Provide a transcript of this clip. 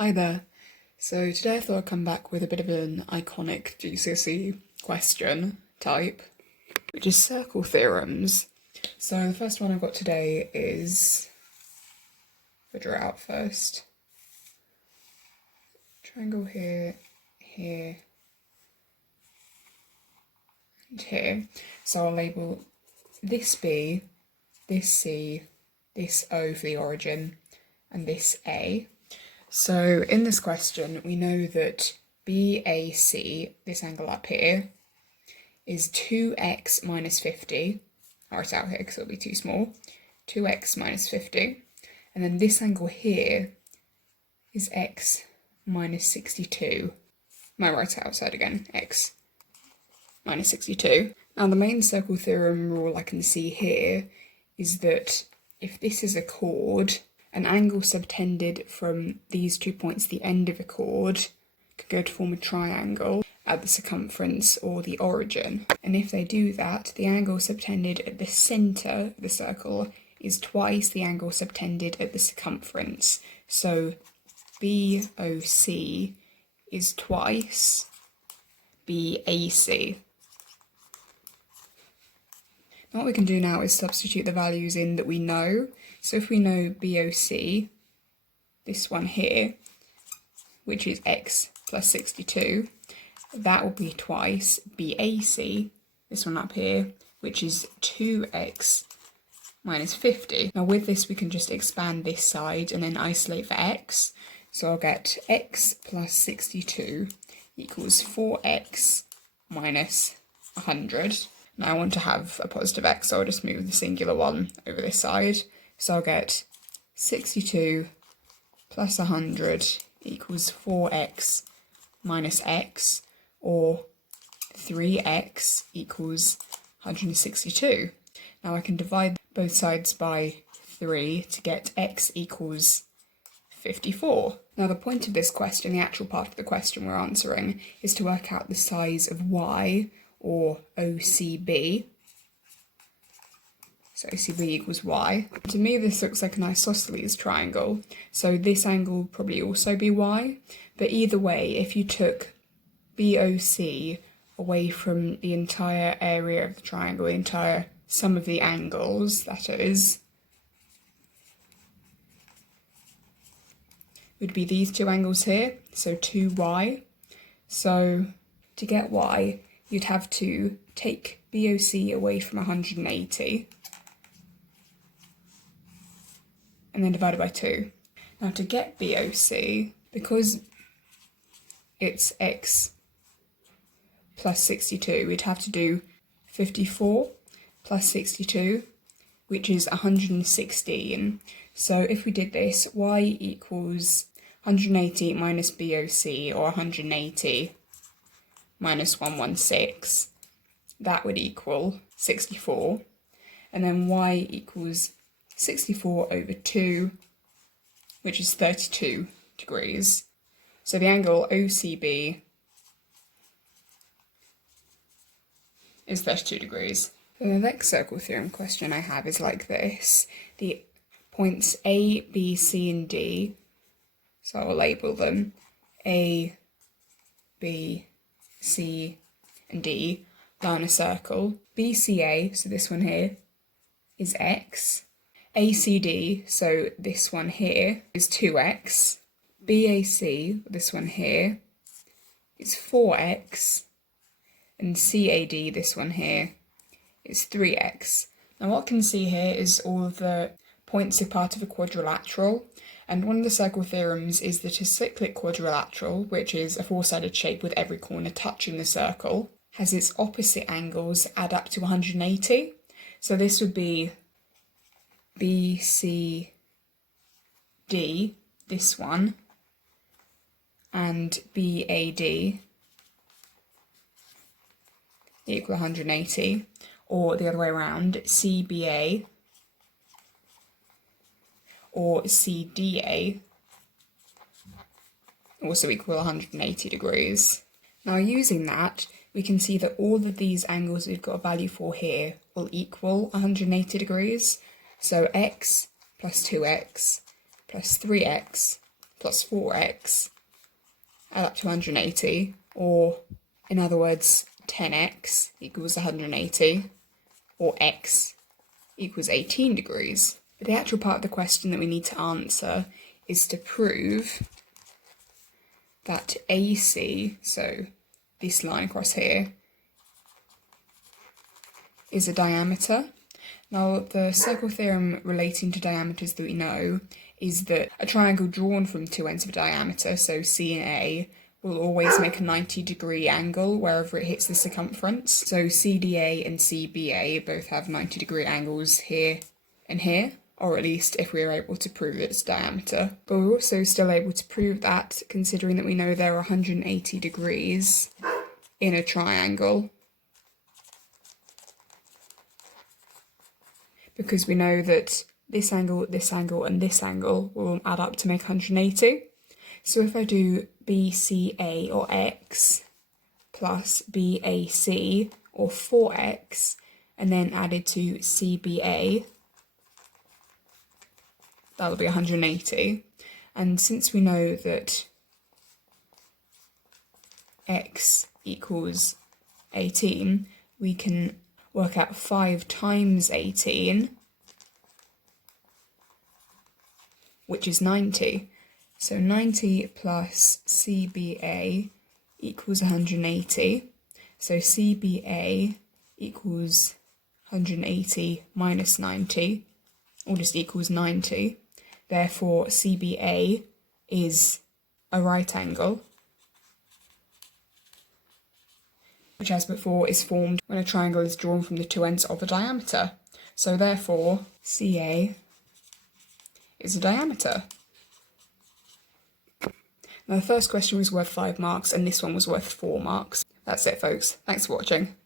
Hi there. So today I thought I'd come back with a bit of an iconic GCSE question type, which is circle theorems. So the first one I've got today is, I'll draw it out first. Triangle here, here, and here. So I'll label this B, this C, this O for the origin, and this A. So in this question, we know that BAC, this angle up here, is 2x minus 50. I'll write it out here because it'll be too small. 2x minus 50. And then this angle here is x minus 62. Might write it outside again, x minus 62. Now the main circle theorem rule I can see here is that if this is a chord, an angle subtended from these 2 points at the end of a chord could go to form a triangle at the circumference or the origin. And if they do that, the angle subtended at the centre of the circle is twice the angle subtended at the circumference. So BOC is twice BAC. Now what we can do now is substitute the values in that we know. So if we know BOC, this one here, which is x plus 62, that will be twice BAC, this one up here, which is 2x minus 50. Now with this we can just expand this side and then isolate for x. So I'll get x plus 62 equals 4x minus 100. Now I want to have a positive x, so I'll just move the singular one over this side. So I'll get 62 plus 100 equals 4x minus x, or 3x equals 162. Now I can divide both sides by 3 to get x equals 54. Now the point of this question, the actual part of the question we're answering, is to work out the size of y, or OCB. So OCB equals y. To me this looks like an isosceles triangle, so this angle would probably also be y, but either way, if you took BOC away from the entire area of the triangle, the entire sum of the angles, that is, would be these two angles here, so 2y. So to get y, you'd have to take BOC away from 180, and then divide it by 2. Now to get BOC, because it's x plus 62, we'd have to do 54 plus 62, which is 116. So if we did this, y equals 180 minus BOC, or 180 minus 116, that would equal 64. And then y equals 64 over 2, which is 32 degrees. So the angle OCB is 32 degrees. So the next circle theorem question I have is like this. The points A, B, C and D, so I'll label them A, B, C and D, lie on a circle. BCA, so this one here, is x. ACD, so this one here, is 2x. BAC, this one here, is 4x. And CAD, this one here, is 3x. Now what I can see here is all of the points are part of a quadrilateral, and one of the circle theorems is that a cyclic quadrilateral, which is a four-sided shape with every corner touching the circle, has its opposite angles add up to 180. So this would be BCD, this one, and BAD equal 180, or the other way around, CBA or CDA also equal 180 degrees. Now using that, we can see that all of these angles we've got a value for here will equal 180 degrees. So x plus 2x plus 3x plus 4x add up to 180, or in other words, 10x equals 180, or x equals 18 degrees. But the actual part of the question that we need to answer is to prove that AC, so this line across here, is a diameter. Now, the circle theorem relating to diameters that we know is that a triangle drawn from two ends of a diameter, so C and A, will always make a 90-degree angle wherever it hits the circumference. So CDA and CBA both have 90-degree angles here and here, or at least if we are able to prove its diameter. But we're also still able to prove that, considering that we know there are 180 degrees in a triangle, because we know that this angle, and this angle will add up to make 180. So if I do BCA or X plus BAC or 4X and then added to CBA, that'll be 180. And since we know that X equals 18, we can work out 5 times 18, which is 90. So 90 plus CBA equals 180. So CBA equals 180 minus 90, or just equals 90. Therefore, CBA is a right angle, which, as before, is formed when a triangle is drawn from the two ends of a diameter. So therefore, CA is a diameter. Now, the first question was worth 5 marks and this one was worth 4 marks. That's it, folks. Thanks for watching.